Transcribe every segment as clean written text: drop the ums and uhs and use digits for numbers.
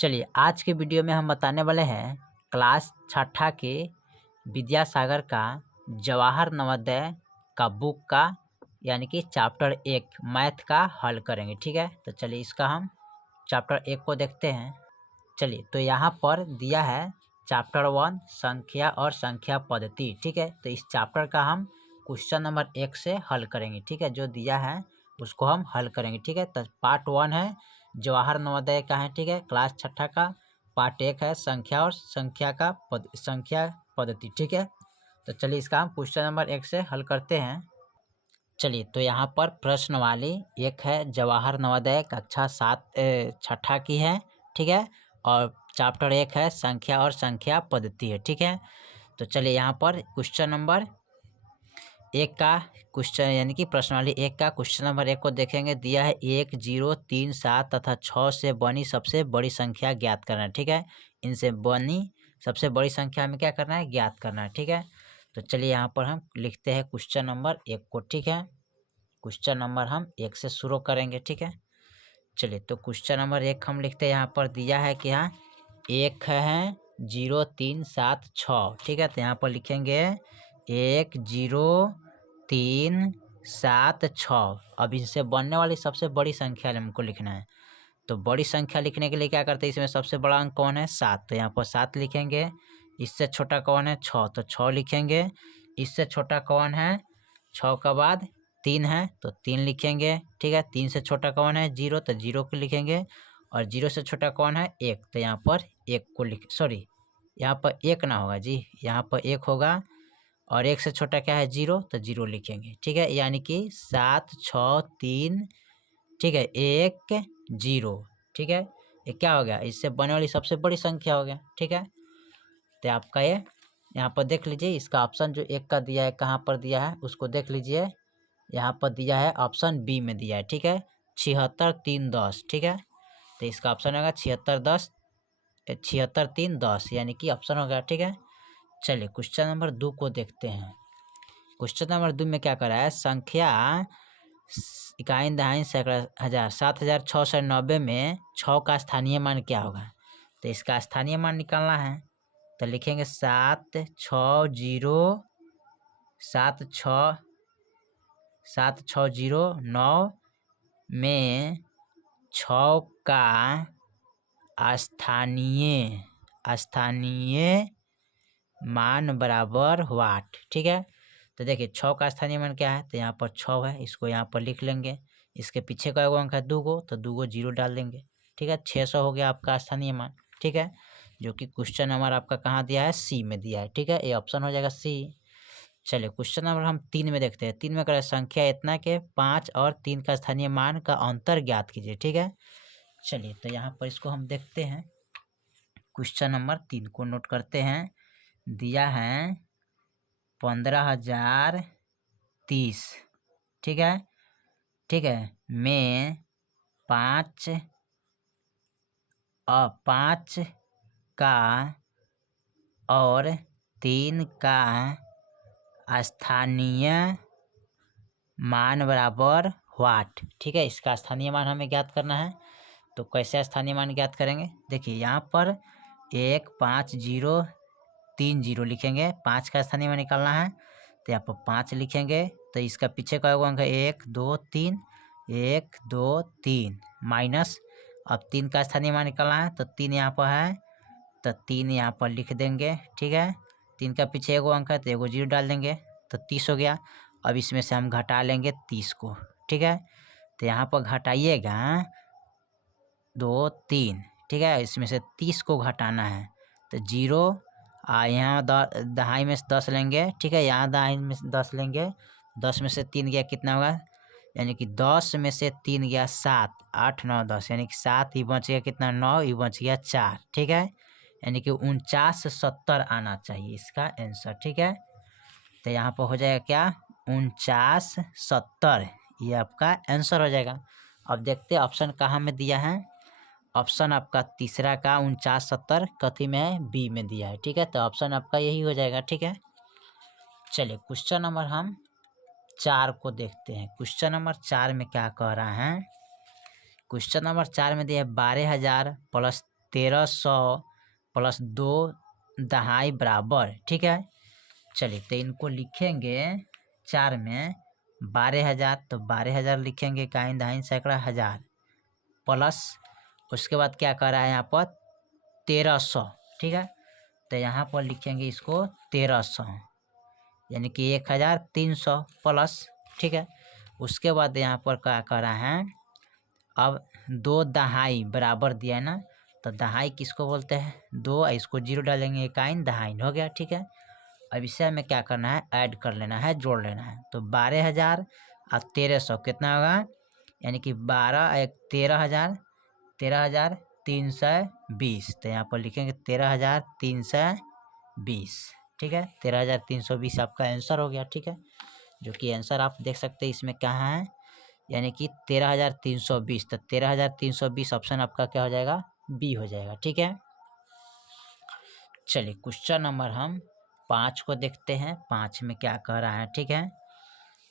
चलिए आज के वीडियो में हम बताने वाले हैं क्लास छठा के विद्यासागर का जवाहर नवोदय का बुक का यानी कि चैप्टर 1 मैथ का हल करेंगे। ठीक है, तो चलिए इसका हम चैप्टर 1 को देखते हैं। चलिए तो यहाँ पर दिया है चैप्टर 1 संख्या और संख्या पद्धति। ठीक है, तो इस चैप्टर का हम क्वेश्चन नंबर 1 से हल करेंगे। ठीक है, जो दिया है उसको हम हल करेंगे। ठीक है, तो पार्ट 1 है जवाहर नवोदय का है। ठीक है, क्लास छठा का। पार्ट 1 है संख्या और संख्या पद्धति। ठीक है, तो चलिए इसका हम क्वेश्चन नंबर 1 से हल करते हैं। चलिए तो यहाँ पर प्रश्न वाली एक है जवाहर नवोदय कक्षा 7 छठा की है। ठीक है, और चैप्टर 1 है संख्या और संख्या पद्धति है। ठीक है, तो चलिए यहाँ पर क्वेश्चन नंबर 1 का क्वेश्चन यानी कि प्रश्न वाली 1 का क्वेश्चन नंबर 1 को देखेंगे। दिया है 1, 0, 3, 7 तथा 6 से बनी सबसे बड़ी संख्या ज्ञात करना है। ठीक है, इनसे बनी सबसे बड़ी संख्या हमें क्या करना है, ज्ञात करना है। ठीक है, तो चलिए यहाँ पर हम लिखते हैं क्वेश्चन नंबर 1 को। ठीक है, क्वेश्चन नंबर हम 1 से शुरू करेंगे। ठीक है, चलिए तो क्वेश्चन नंबर 1 हम लिखते हैं। यहाँ पर दिया है कि हाँ 1 है 0, 3, 7, 6। ठीक है, तो यहाँ पर लिखेंगे 1, 0, 3, 7, 6। अब इनसे बनने वाली सबसे बड़ी संख्या हमको लिखना है। तो बड़ी संख्या लिखने के लिए क्या करते हैं, इसमें सबसे बड़ा अंक कौन है, 7। तो यहाँ पर 7 लिखेंगे। इससे छोटा कौन है, 6, तो 6 लिखेंगे। इससे छोटा कौन है, 6 के बाद 3 है तो 3 लिखेंगे। ठीक है, 3 से छोटा कौन है, 0, तो 0 को लिखेंगे। और 0 से छोटा कौन है, 1, तो यहाँ पर 1 को यहाँ पर 1 ना होगा जी, यहाँ पर 1 होगा। और 1 से छोटा क्या है, 0, तो 0 लिखेंगे। ठीक है, यानी कि 7, 6, 3, ठीक है 1, 0। ठीक है, ये क्या हो गया, इससे बनने वाली सबसे बड़ी संख्या हो गया। ठीक है, तो आपका ये यहाँ पर देख लीजिए, इसका ऑप्शन जो 1 का दिया है कहाँ पर दिया है उसको देख लीजिए। यहाँ पर दिया है ऑप्शन बी में दिया है। ठीक है, 76, 3, 10। ठीक है, तो इसका ऑप्शन होगा 76, 10, 76, 3, 10 यानी कि ऑप्शन हो गया। ठीक है, चलिए क्वेश्चन नंबर 2 को देखते हैं। क्वेश्चन नंबर 2 में क्या करा है, संख्या इकाई दहाई सैकड़ा हजार 7690 में 6 का स्थानीय मान क्या होगा। तो इसका स्थानीय मान निकालना है, तो लिखेंगे 7, 6, 0, 7, 6, 7, 6, 0, 9 में 6 का स्थानीय मान बराबर वाट। ठीक है, तो देखिए 6 का स्थानीय मान क्या है, तो यहाँ पर 6 है, इसको यहाँ पर लिख लेंगे। इसके पीछे का अंक है 2 गो, तो 2 गो 0 डाल देंगे। ठीक है, 600 हो गया आपका स्थानीय मान। ठीक है, जो कि क्वेश्चन नंबर आपका कहाँ दिया है, सी में दिया है। ठीक है, ये ऑप्शन हो जाएगा सी। चलिए क्वेश्चन नंबर हम 3 में देखते हैं। 3 में करें संख्या इतना के 5 और 3 का स्थानीय मान का अंतर ज्ञात कीजिए। ठीक है, चलिए तो यहाँ पर इसको हम देखते हैं। क्वेश्चन नंबर 3 को नोट करते हैं। दिया है 15,030। ठीक है, ठीक है में 5 का और 3 का स्थानीय मान बराबर वाट। ठीक है, इसका स्थानीय मान हमें ज्ञात करना है। तो कैसे स्थानीय मान ज्ञात करेंगे, देखिए यहाँ पर 1, 5, 0, 3, 0 लिखेंगे। 5 का स्थानीय मान निकालना है, तो यहाँ पर 5 लिखेंगे। तो इसका पीछे का अंक है 1, 2, 3, 1, 2, 3 माइनस। अब 3 का स्थानीय मान निकालना है, तो 3 यहाँ पर है, तो 3 यहाँ पर लिख देंगे। ठीक है, 3 का पीछे एगो अंक है तो एगो 0 डाल देंगे, तो 30 हो गया। अब इसमें से हम घटा लेंगे 30 को। ठीक है, तो यहाँ पर घटाइएगा 2, 3। ठीक है, इसमें से 30 को घटाना है, तो 0 यहाँ दहाई में से 10 लेंगे। ठीक है, यहाँ दहाई में से 10 लेंगे। 10 में से 3 गया कितना होगा, यानी कि 10 में से 3 गया 7, 8, 9, 10 यानी कि 7 ही बच गया, कितना 9 ही बच गया 4। ठीक है, यानी कि 49, 70 आना चाहिए इसका आंसर। ठीक है, तो यहाँ पर हो जाएगा क्या, 49, 70 ये आपका आंसर हो जाएगा। अब देखते हैं ऑप्शन कहाँ में दिया है। ऑप्शन आपका तीसरा का 49, 70 कथी में है, बी में दिया है। ठीक है, तो ऑप्शन आपका यही हो जाएगा। ठीक है, चलिए क्वेश्चन नंबर हम 4 को देखते हैं। क्वेश्चन नंबर 4 में क्या कह रहा है, क्वेश्चन नंबर 4 में दिया है 12,000 प्लस 1300 प्लस 2 दहाई बराबर, ठीक है। चलिए तो इनको लिखेंगे 4 में 12,000, तो 12,000 लिखेंगे, काइन दहाई सैकड़ा हज़ार, प्लस उसके बाद क्या कर रहा है यहाँ पर 1300, ठीक है। तो यहाँ पर लिखेंगे इसको 1300 यानी कि 1,300 प्लस, ठीक है। उसके बाद यहाँ पर क्या कर रहा है, अब 2 दहाई बराबर दिया है ना, तो दहाई किसको बोलते हैं 2, इसको 0 डालेंगे, काइन दहाइन हो गया, ठीक है। अब इसे हमें क्या करना है, ऐड कर लेना है, जोड़ लेना है। तो 12,000 और 1300 कितना होगा, यानी कि 12 एक 13,000, 13,320। तो यहाँ पर लिखेंगे 13,320, ठीक है। 13,320 आपका आंसर हो गया, ठीक है। जो कि आंसर आप देख सकते हैं इसमें कहाँ है, यानी कि 13,320। तो 13,320 ऑप्शन आपका क्या हो जाएगा, बी हो जाएगा, ठीक है। चलिए क्वेश्चन नंबर हम 5 को देखते हैं। 5 में क्या कह रहा है, ठीक है।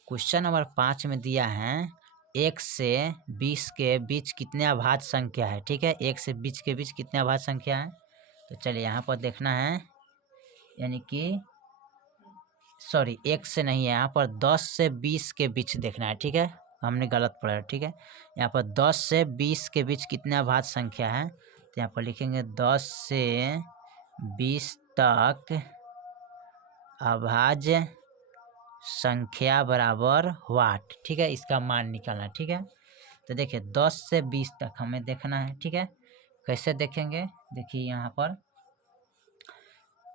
क्वेश्चन नंबर 5 में दिया है 1 से 20 के बीच कितने अभाज्य संख्या है, ठीक है। 1 से 20 के बीच कितने अभाज्य संख्या है, तो चलिए यहाँ पर देखना है, यानी कि सॉरी 1 से नहीं है, यहाँ पर 10 से 20 के बीच देखना है, ठीक है। हमने गलत पढ़ा, ठीक है। यहाँ पर 10 से 20 के बीच कितने अभाज्य संख्या है, तो यहाँ पर लिखेंगे 10 से 20 तक अभाज्य संख्या बराबर वाट, ठीक है। इसका मान निकालना है, ठीक है। तो देखिए 10 से 20 तक हमें देखना है, ठीक है। कैसे देखेंगे, देखिए यहाँ पर,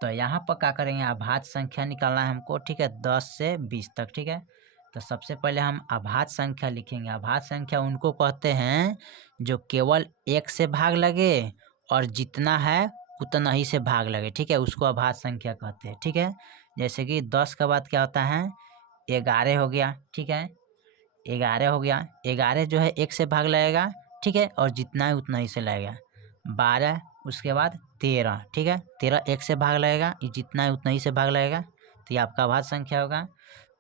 तो यहाँ पर क्या करेंगे, अभाज्य संख्या निकालना है हमको, ठीक है, 10 से 20 तक, ठीक है। तो सबसे पहले हम अभाज्य संख्या लिखेंगे। अभाज्य संख्या उनको कहते हैं जो केवल 1 से भाग लगे और जितना है उतना ही से भाग लगे, ठीक है, उसको अभाज्य संख्या कहते हैं, ठीक है। जैसे कि 10 के बाद क्या होता है, 11 हो गया, ठीक है, 11 हो गया। 11 जो है 1 से भाग लगेगा, ठीक है, और जितना है उतना ही से लगेगा। 12, उसके बाद 13, ठीक है, 13 1 से भाग लगेगा, ये जितना है उतना ही से भाग लगेगा, तो ये आपका अभाज्य संख्या होगा।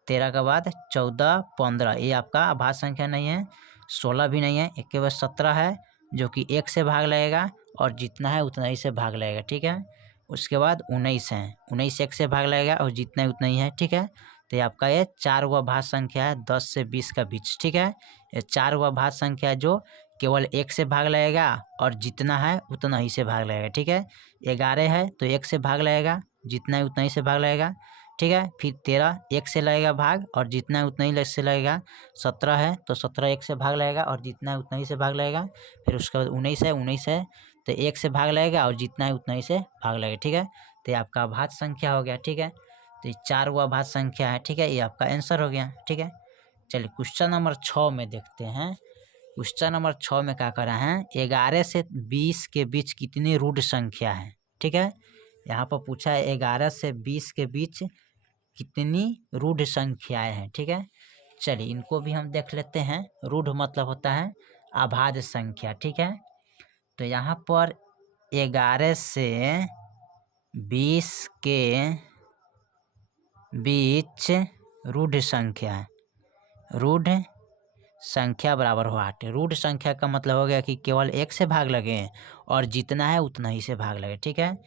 13 के बाद 14, 15, ये आपका अभाज्य संख्या नहीं है। 16 भी नहीं है, एक के बाद 17 है, जो कि 1 से भाग लगेगा और जितना है उतना ही से भाग लगेगा, ठीक है। उसके बाद 19 है, 19 1 से भाग लगेगा और जितना है उतना ही है, ठीक है। तो ये आपका ये 4 गो अभाज्य संख्या है 10 से 20 का बीच, ठीक है। ये 4 गो अभाज्य संख्या है जो केवल 1 से भाग लगेगा और जितना है उतना ही से भाग लगेगा, ठीक है। 11 है तो 1 से भाग लगेगा, जितना है उतना ही से भाग लगेगा, ठीक है। फिर 13 1 से लगेगा भाग और जितना है उतना ही से लगेगा। 17 है तो 17 1 से भाग लगेगा और जितना है उतना ही से भाग लगेगा। फिर उसके बाद 19 है तो 1 से भाग लगेगा और जितना है उतना ही से भाग लगेगा, ठीक है। तो ये आपका अभाज्य संख्या हो गया, ठीक है। तो ये 4 गो अभाज्य संख्या है, ठीक है, ये आपका आंसर हो गया, ठीक है। चलिए क्वेश्चन नंबर 6 में देखते हैं। क्वेश्चन नंबर 6 में क्या कर रहे हैं, 11 से 20 के बीच कितनी रूढ़ संख्या है, ठीक है। यहाँ पर पूछा है 11 से 20 के बीच कितनी रूढ़ संख्याएं हैं, ठीक है। चलिए इनको भी हम देख लेते हैं। रूढ़ मतलब होता है अभाज्य संख्या, ठीक है। तो यहाँ पर 11 से 20 के बीच रूढ़ संख्या है। रूढ़ संख्या बराबर वाट। रूढ़ संख्या का मतलब हो गया कि केवल 1 से भाग लगे और जितना है उतना ही से भाग लगे, ठीक है।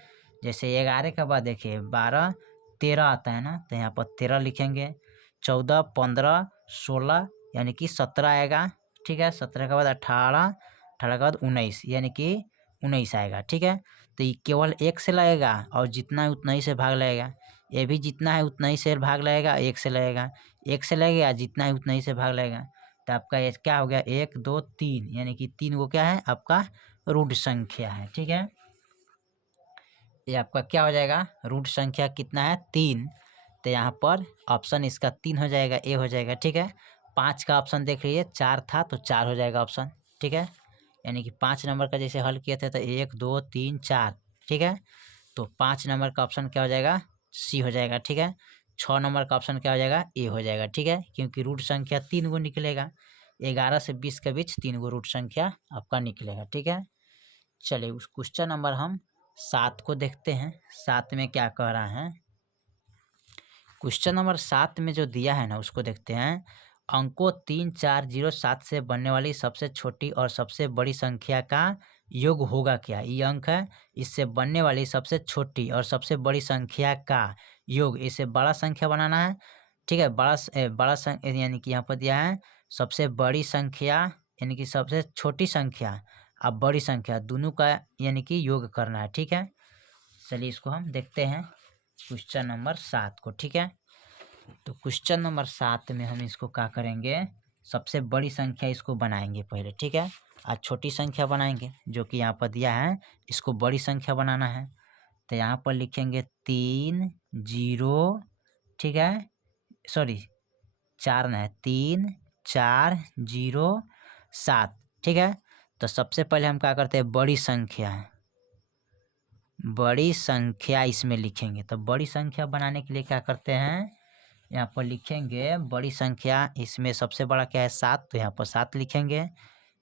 जैसे 11 के बाद देखिए 12 13 आता है ना, तो यहाँ पर 13 लिखेंगे। 14 15 16 यानी कि 17 आएगा, ठीक है। 17 के बाद 18, 18 के बाद 19 यानी कि 19 आएगा, ठीक है। तो ये केवल 1 से लगेगा और जितना है उतना ही से भाग लगेगा। ये भी जितना है उतना ही से भाग लगेगा, 1 से लगेगा, 1 से लगेगा, जितना है उतना ही से भाग लगेगा। तो आपका ये क्या हो गया, 1 2 3, यानी कि 3 को क्या है आपका रूढ़ संख्या है, ठीक है। ये आपका क्या हो जाएगा, रूढ़ संख्या कितना है 3। तो यहाँ पर ऑप्शन इसका 3 हो जाएगा, ए हो जाएगा, ठीक है। 5 का ऑप्शन देख लीजिए, 4 था तो 4 हो जाएगा ऑप्शन, ठीक है। यानी कि 5 नंबर का जैसे हल किए थे तो 1 2 3 4, ठीक है। तो 5 नंबर का ऑप्शन क्या हो जाएगा, सी हो जाएगा, ठीक है। 6 नंबर का ऑप्शन क्या हो जाएगा, ए हो जाएगा, ठीक है, क्योंकि रूट संख्या 3 गो निकलेगा। 11 से 20 के बीच 3 गो रूट संख्या आपका निकलेगा, ठीक है। चलिए उस क्वेश्चन नंबर हम 7 को देखते हैं। 7 में क्या कह रहा है, क्वेश्चन नंबर 7 में जो दिया है ना उसको देखते हैं। अंकों 3, 4, 0, 7 से बनने वाली सबसे छोटी और सबसे बड़ी संख्या का योग होगा क्या? ये अंक है, इससे बनने वाली सबसे छोटी और सबसे बड़ी संख्या का योग, इसे बड़ा संख्या बनाना है। ठीक है, बड़ा यानी कि यहाँ पर दिया है सबसे बड़ी संख्या यानी कि सबसे छोटी संख्या अब बड़ी संख्या दोनों का यानी कि योग करना है। ठीक है, चलिए इसको हम देखते हैं क्वेश्चन नंबर 7 को। ठीक है, तो क्वेश्चन नंबर 7 में हम इसको क्या करेंगे, सबसे बड़ी संख्या इसको बनाएंगे पहले। ठीक है, आज छोटी संख्या बनाएंगे जो कि यहाँ पर दिया है, इसको बड़ी संख्या बनाना है। तो यहाँ पर लिखेंगे 3 0, ठीक है, सॉरी 4 ना है, 3 4 0 7। ठीक है, तो सबसे पहले हम क्या करते हैं, बड़ी संख्या इसमें लिखेंगे। तो बड़ी संख्या बनाने के लिए क्या करते हैं, यहाँ पर लिखेंगे बड़ी संख्या, इसमें सबसे बड़ा क्या है 7, तो यहाँ पर 7 लिखेंगे।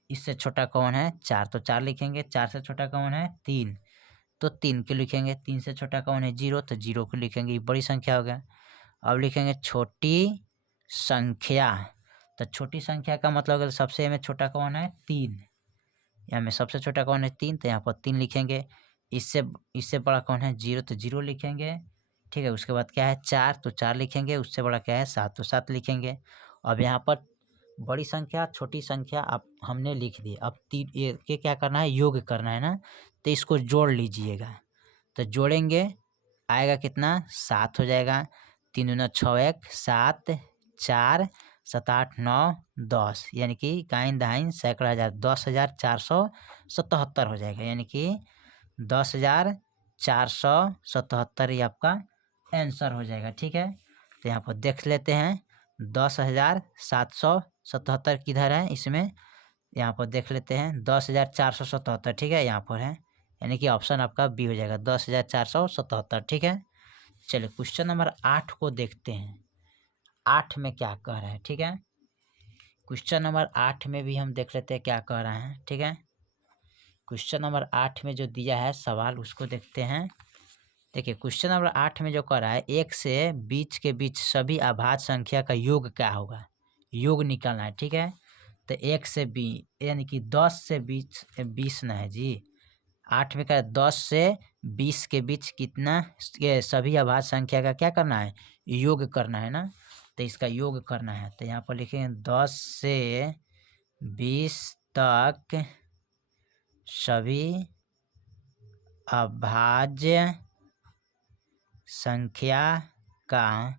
इससे छोटा कौन है 4, तो 4 लिखेंगे। 4 से छोटा कौन है 3, तो 3 को लिखेंगे। 3 से छोटा कौन है 0, तो 0 को लिखेंगे। ये बड़ी संख्या हो गया। अब लिखेंगे छोटी संख्या, तो छोटी संख्या का मतलब अगर सबसे में छोटा कौन है 3, यहाँ में सबसे छोटा कौन है 3, तो यहाँ पर 3 लिखेंगे। इससे बड़ा कौन है 0, तो 0 लिखेंगे। ठीक है, उसके बाद क्या है 4, तो 4 लिखेंगे। उससे बड़ा क्या है 7, तो 7 लिखेंगे। अब यहाँ पर बड़ी संख्या छोटी संख्या अब हमने लिख दी। अब तीन ये क्या करना है, योग करना है ना, तो इसको जोड़ लीजिएगा। तो जोड़ेंगे, आएगा कितना 7 हो जाएगा। 3 दूना 6 1 7 4 7 8 9 10, यानी कि काइन दाइन सैकड़ा हज़ार 10,477 हो जाएगा, यानी कि 10,477 ही आपका आंसर हो जाएगा। ठीक है, तो यहाँ पर देख लेते हैं 10,777 किधर है, इसमें यहाँ पर देख लेते हैं 10,477। ठीक है, यहाँ पर है, यानी कि ऑप्शन आपका बी हो जाएगा 10,477। ठीक है, चलिए क्वेश्चन नंबर 8 को देखते हैं। 8 में क्या कह रहा है। ठीक है, क्वेश्चन नंबर 8 में भी हम देख लेते हैं क्या कह रहा है। ठीक है, क्वेश्चन नंबर 8 में जो दिया है सवाल उसको देखते हैं। देखिए क्वेश्चन नंबर 8 में जो कह रहा है 1 से बीच के बीच सभी अभाज्य संख्या का योग क्या होगा, योग निकालना है। ठीक है, तो 1 से 20 यानी कि 10 से 20 ना है जी, 8 में क्या 10 से 20 के बीच कितना ये सभी अभाज्य संख्या का क्या करना है, योग करना है ना, तो इसका योग करना है। तो यहाँ पर लिखेंगे 10 से 20 तक सभी अभाज्य संख्या का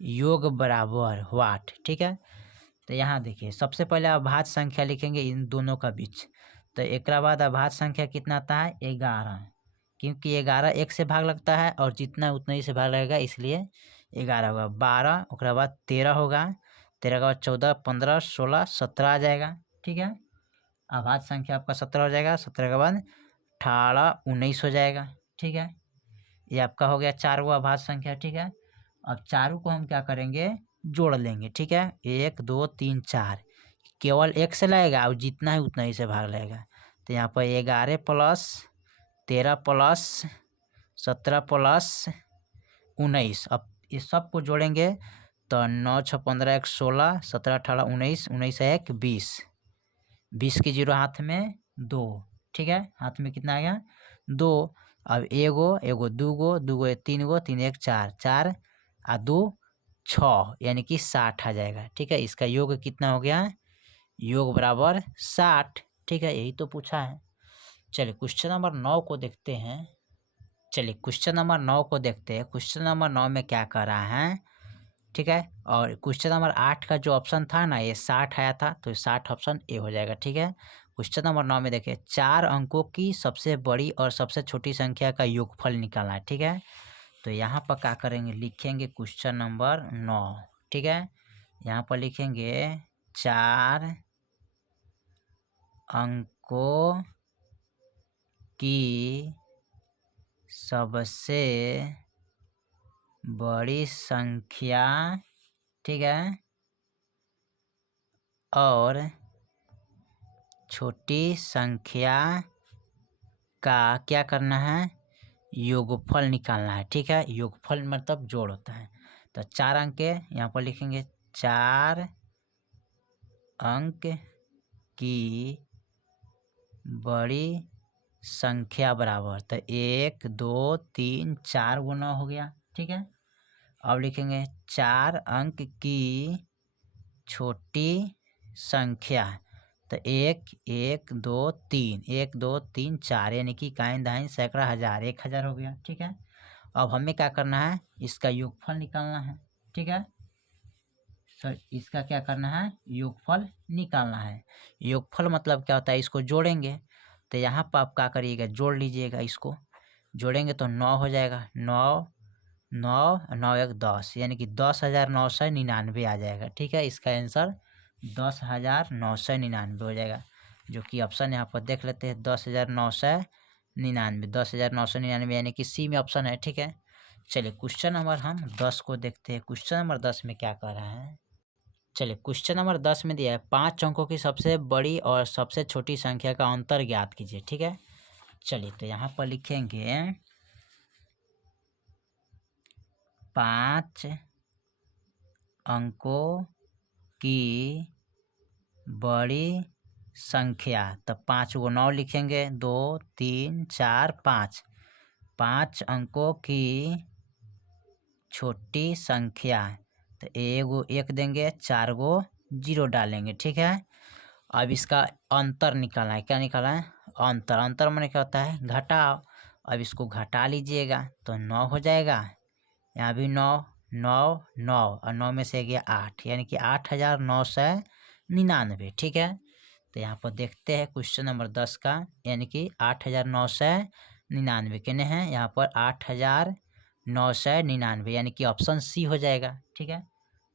योग बराबर व्हाट। ठीक है, तो यहाँ देखिए सबसे पहले अभाज्य संख्या लिखेंगे इन दोनों का बीच। तो एक बाद अभाज्य संख्या कितना आता है 11, क्योंकि 11 1 से भाग लगता है और जितना उतना ही से भाग लगेगा, इसलिए 11 होगा। 12 उसके बाद 13 होगा, 13 के बाद 14 15 16 17 आ जाएगा। ठीक है, अभाज्य संख्या आपका 17 हो जाएगा। 17 के बाद 18 19 हो जाएगा। ठीक है, ये आपका हो गया 4 अभाज्य संख्या। ठीक है, अब चारों को हम क्या करेंगे, जोड़ लेंगे। ठीक है, 1 2 3 4 केवल 1 से लगेगा और जितना है उतना ही से भाग लगेगा। तो यहाँ पर 11 प्लस 13 प्लस 17 प्लस 19, अब इस सब को जोड़ेंगे तो 9 6 15 1 16 17 18 19 19 1 20, 20 की 0 हाथ में 2। ठीक है, हाथ में कितना आ गया 2। अब एगो दूगो 3 गो 3 1 4 4 और 2 6, यानी कि 60 आ जाएगा। ठीक है, इसका योग कितना हो गया, योग बराबर 60। ठीक है, यही तो पूछा है। चलिए क्वेश्चन नंबर 9 को देखते हैं। क्वेश्चन नंबर 9 में क्या कर रहा है। ठीक है, और क्वेश्चन नंबर 8 का जो ऑप्शन था ना, ये 60 आया था, तो 60 ऑप्शन ए हो जाएगा। ठीक है, क्वेश्चन नंबर 9 में देखिए 4 अंकों की सबसे बड़ी और सबसे छोटी संख्या का योगफल निकालना है। ठीक है, तो यहाँ पर क्या करेंगे, लिखेंगे क्वेश्चन नंबर 9। ठीक है, यहाँ पर लिखेंगे 4 अंकों की सबसे बड़ी संख्या, ठीक है, और छोटी संख्या का क्या करना है, योगफल निकालना है। ठीक है, योगफल मतलब जोड़ होता है। तो 4 अंक के यहाँ पर लिखेंगे 4 अंक की बड़ी संख्या बराबर, तो 1 2 3 4 गुना हो गया। ठीक है, अब लिखेंगे 4 अंक की छोटी संख्या, तो 1 1 2 3 1 2 3 4 यानी कि इकाई दहाई सैकड़ा हज़ार 1000 हो गया। ठीक है, अब हमें क्या करना है, इसका योगफल निकालना है। ठीक है, सर इसका क्या करना है, योगफल निकालना है। योगफल मतलब क्या होता है, इसको जोड़ेंगे। तो यहाँ पर आप क्या करिएगा, जोड़ लीजिएगा। इसको जोड़ेंगे तो 9 हो जाएगा। 9 9 9 1 10 यानी कि 10,999 आ जाएगा। ठीक है, इसका आंसर 10,999 हो जाएगा, जो कि ऑप्शन यहाँ पर देख लेते हैं 10,999 10,999 यानी कि सी में ऑप्शन है। ठीक है, चलिए क्वेश्चन नंबर हम 10 को देखते हैं। क्वेश्चन नंबर 10 में क्या कह रहा है, चलिए क्वेश्चन नंबर 10 में दिया है 5 अंकों की सबसे बड़ी और सबसे छोटी संख्या का अंतर ज्ञात कीजिए। ठीक है, चलिए तो यहाँ पर लिखेंगे 5 अंकों की बड़ी संख्या, तो 5 को 9 लिखेंगे, 2 3 4 5। 5 अंकों की छोटी संख्या, तो 1 देंगे, 4 गो 0 डालेंगे। ठीक है, अब इसका अंतर निकालना है। क्या निकालना है, अंतर। अंतर माने क्या होता है, घटाओ। अब इसको घटा लीजिएगा तो 9 हो जाएगा। यहाँ भी 9 9 9 और 9 में से गया 8 यानी कि 8,999। ठीक है, तो यहाँ पर देखते हैं क्वेश्चन नंबर 10 का, यानी कि 8,999 कितने हैं, यहाँ पर 8,999 यानी कि ऑप्शन सी हो जाएगा। ठीक है,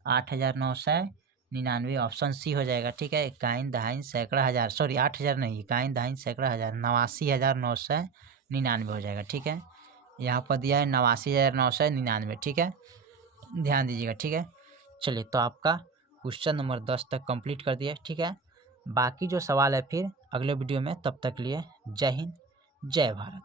8,999 ऑप्शन सी हो जाएगा। ठीक है, इकाई दहाई सैकड़ा हज़ार, सॉरी 8,000 नहीं, इकाई दहाई सैकड़ा हज़ार 89,999 हो जाएगा। ठीक है, यहाँ पर दिया है 89,999। ठीक है, ध्यान दीजिएगा। ठीक है, चलिए तो आपका क्वेश्चन नंबर 10 तक कंप्लीट कर दिया। ठीक है, बाकी जो सवाल है फिर अगले वीडियो में, तब तक लिए जय हिंद जय भारत।